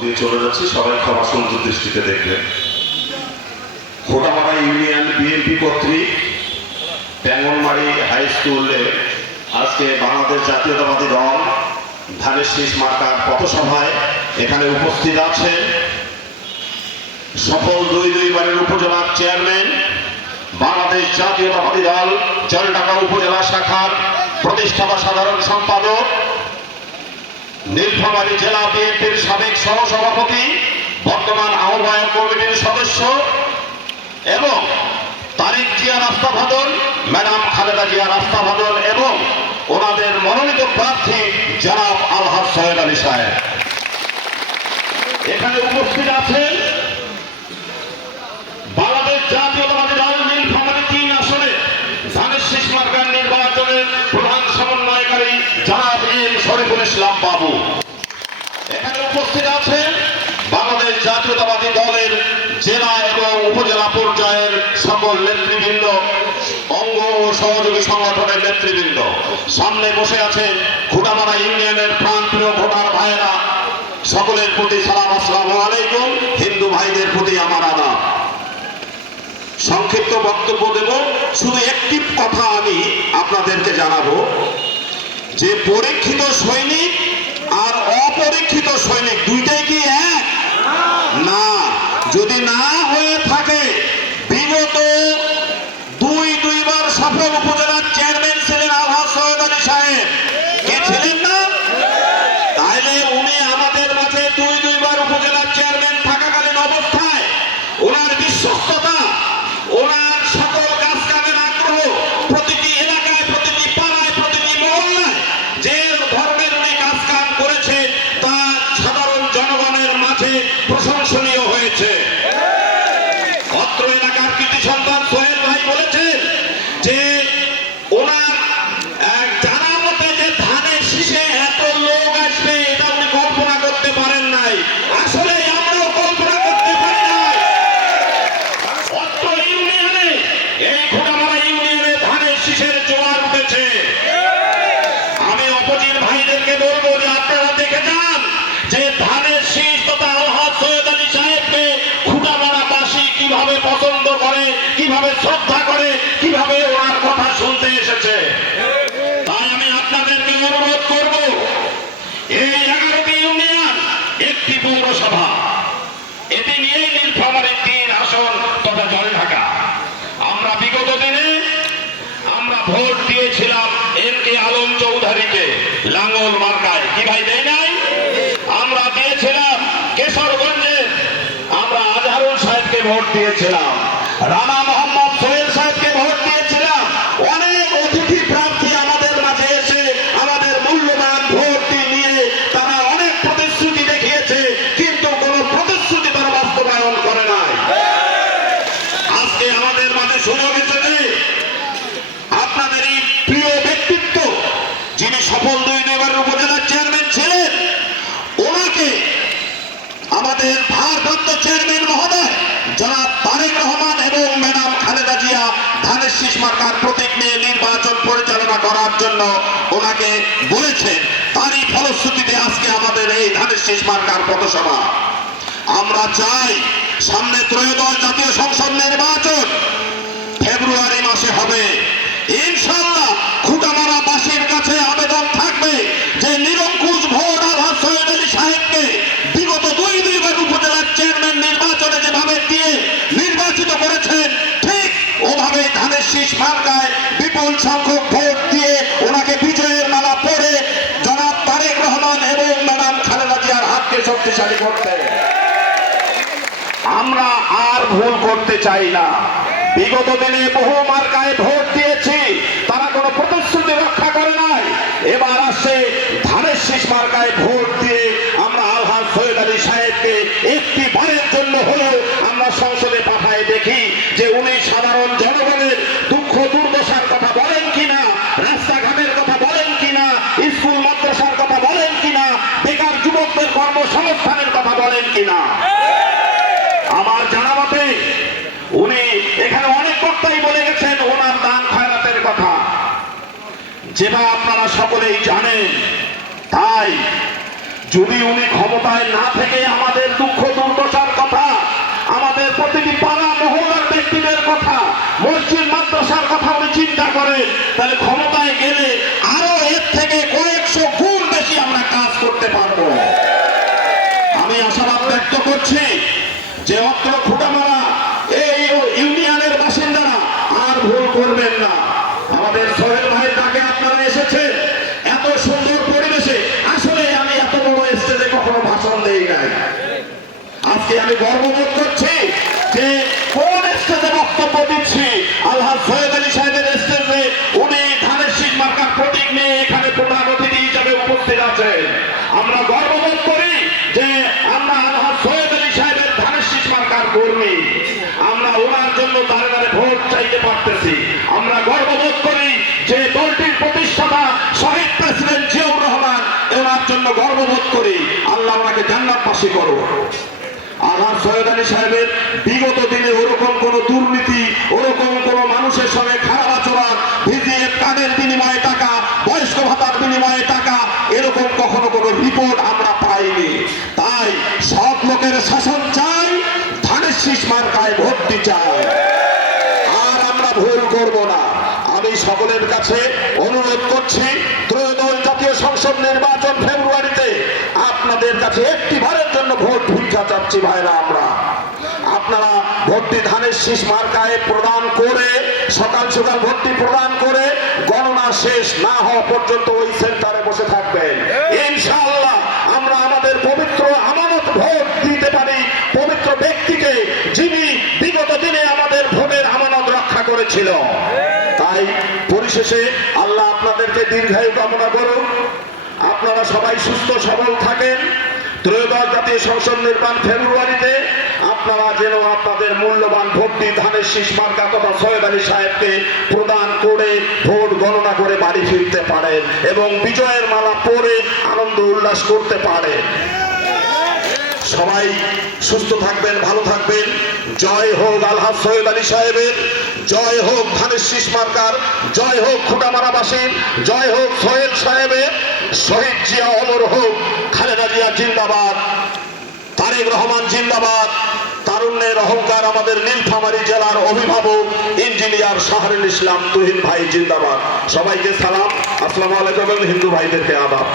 দিয়ে চলে যাচ্ছি, সবাই ক্ষমা সুন্দর দৃষ্টিতে দেখবেন খোটামারা ইউনিয়ন বিএনপি কর্তৃক ট্যাঙ্গনমারি হাই স্কুলে আজকে বাংলাদেশ জাতীয়তাবাদী দল ধানের শীষ মার্কার পথসভায় এখানে উপস্থিত আছেন। সফল দুই দুইবারের উপজেলার চেয়ারম্যান, বাংলাদেশ জাতীয়তাবাদী দল জলঢাকা উপজেলা শাখার প্রতিষ্ঠাতা সাধারণ সম্পাদক, নীলফামারী জেলা বিএনপির সাবেক সহসভাপতি, বর্তমান আহ্বায়ক কমিটির সদস্য এবং তারিক জিয়া রাস্তা ভাদল ম্যাডাম খালেদা জিয়া রাস্তা ভাদল এবং ওনাদের মনোনীত প্রার্থী জনাব আলহাজ সৈয়দ আলী সাহেব। এখানে উপস্থিত আছেন বাংলাদেশ জাতীয়তাবাদী দল নীলফামারী তিন আসনে, ধানের শীষ মার্কার নির্বাচনের প্রধান সমন্বয়কারী জনাব এম শরীফুল ইসলাম বাবু। এখানে উপস্থিত সহযোগী সংগঠনের নেতৃবৃন্দ। সামনে বসে আছেন খুটামারা ইউনিয়নের প্রাণপ্রিয় ভোটার ভাইয়েরা। সকলের প্রতি সালাম, আসসালাম আলাইকুম। হিন্দু ভাইদের প্রতি আমার আদা সংক্ষিপ্ত বক্তব্য দেব। শুধু একটি কথা আমি আপনাদেরকে জানাব। যে পরীক্ষিত একটি পৌরসভা এটি নিয়েই নীলফামারীর তিন আসন তথা জল ঢাকা। আমরা বিগত দিনে আমরা ভোট দিয়েছিলাম এম কে আলম চৌধুরীকে লাঙ্গল মার্কায়। কি ভাই, দেয় নাই? আমরা দিয়েছিলাম কেশরগঞ্জে। আমরা আজহারুল সাহেবকে ভোট দিয়েছিলাম। রানা সফল দুই দুইবার উপজেলার চেয়ারম্যান ছিলেন। ওনাকে আমাদের ভারপ্রাপ্ত চেয়ারম্যান মহোদয় জনাব তারেক রহমান এবং ম্যাডাম খালেদা জিয়া ধানের শীষ মার্কার প্রতীক নিয়ে নির্বাচন পরিচালনা করার জন্য ওনাকে বলেছেন। তারই ফলশ্রুতিতে আজকে আমাদের এই ধানের শীষ মার্কার পথসভা। আমরা চাই সামনে ত্রয়োদশ জাতীয় সংসদ নির্বাচন, ফেব্রুয়ারি মাসে হবে ইনশাল্লাহ খুঁটামারা বাসীর কাছে আবেদন থাকবে যে নিরঙ্কুশ ভোট আলহাজ সৈয়দ আলী সাহেবকে বিগত দুই দুইবার উপজেলার চেয়ারম্যান নির্বাচনে যেভাবে দিয়ে নির্বাচিত করেছেন ঠিক ওভাবে ধানের শীষ মার্কায় বিপুল সংখ্যক ভোট দিয়ে ওনাকে বিজয়ের মালা পরে জনাব তারেক রহমান এবং ম্যাডাম খালেদা জিয়ার হাতকে শক্তিশালী করতে। আমরা আর ভুল করতে চাই না। বিগত দিনে বহু মার্কায় ভোট দিয়েছি, তারা কোনো প্রতিশ্রুতি রক্ষা করে নাই। এবার আসে ধানের শীষ মার্কায় ভোট দিয়ে আমরা আলহাজ সৈয়দ আলী সাহেবকে একটি বারের জন্য হলেও আমরা সংসদে পাঠায় দেখি যে উনি সাধারণ জনগণের দুঃখ দুর্দশার কথা বলেন কিনা, রাস্তাঘাটের কথা বলেন কিনা, স্কুল, মাদ্রাসার কথা বলেন কিনা, বেকার যুবকদের কর্মসংস্থানের কথা বলেন কিনা। আমার জানা মতে উনি এখানে অনেক বক্তাই বলে গেছেন ওনার দান খয়রাতের কথা। যেটা আপনারা সকলেই জানেন, তাই যদি উনি ক্ষমতায় না থেকে আমাদের চিন্তা করে, তাহলে ক্ষমতায় গেলে আরও এর থেকে কয়েকশো গুণ বেশি আমরা কাজ করতে পারব। আমি আশাবাদ ব্যক্ত করছি যে অত্র ফুটামারা এই ইউনিয়নের বাসিন্দারা আর ভুল করবেন না। আমাদের সোহেল ভাই, তাকে আপনারা এসেছেন। এত সুন্দর পরিবেশে আসলে আমি এত বড় স্টেজে কখনো ভাষণ দেই নাই। আজকে আমি গর্ববোধ করছি যে কর্মী। আমরা ওনার জন্য দাঁড়ে দাঁড়ে ভোট চাইতে পারতেছি। আমরা গর্ববোধ করি যে দলটির প্রতিষ্ঠাতা শহীদ প্রেসিডেন্ট জিয়াউর রহমান ওনার জন্য গর্ববোধ করি। আল্লাহ ওনাকে জান্নাতবাসী করো আল্লাহ সৈয়দ আলী সাহেবের বিগত দিনে ওরকম কোন দুর্নীতি, ওরকম কোন মানুষের সঙ্গে খারাপ আচরণ ভিজিএফ কার্ডের বিনিময়ে টাকা, বয়স্ক ভাতার বিনিময়ে টাকা, এরকম কখনো কোনো রিপোর্ট আমরা পাইনি। তাই সব লোকের শাসন মার্কায় ভর্তি চাই আর আমরা ভুল করব না। আমি সকলের কাছে অনুরোধ করছি, ত্রয়োদশ জাতীয় সংসদ নির্বাচন ফেব্রুয়ারিতে আপনাদের কাছে একটি বারের জন্য ভোট ভিক্ষা চাচ্ছি ভাইরা আমরা। আপনারা ভর্তি ধানের শীষ মার্কায় প্রদান করে, সকাল সকাল ভর্তি প্রদান করে, গণনা শেষ না হওয়া পর্যন্ত ওই সেন্টারে বসে থাকবেন। ইনশাআল্লাহ আমরা আমাদের পবিত্র আমানত ভোট দিতে পারি পবিত্র ব্যক্তিকে যিনি বিগত দিনে আমাদের ভোটের আমানত রক্ষা করেছিল। তাই পরিশেষে আল্লাহ আপনাদেরকে দীর্ঘায়ু কামনা করুন। আপনারা সবাই সুস্থ, সবল থাকেন। ত্রয়োদশ জাতীয় সংসদ নির্বাচন ফেব্রুয়ারিতে আপনারা যেন আপনাদের মূল্যবান ভোটটি ধানের শীষ মার্কা তথা সৈয়দ আলী সাহেবকে প্রদান করে ভোট গণনা করে বাড়ি ফিরতে পারেন এবং বিজয়ের মালা পরে আনন্দ উল্লাস করতে পারেন। সবাই সুস্থ থাকবেন, ভালো থাকবেন। জয় হোক আলহাজ সৈয়দ আলী সাহেবের, জয় হোক ধানের শীষ মার্কার, জয় হোক খুঁটামারাবাসীর, জয় হোক সোহেল সাহেবের, শহীদ জিয়া অমর হোক, খালেদা জিয়া জিন্দাবাদ, তারেক রহমান জিন্দাবাদ, তারুণ্যের অহংকার আমাদের নীলফামারী জেলার অভিভাবক, ইঞ্জিনিয়ার শাহরুল ইসলাম তুহিন ভাই জিন্দাবাদ। সবাইকে সালাম। আসসালামু আলাইকুম হিন্দু ভাইদেরকে আদাব।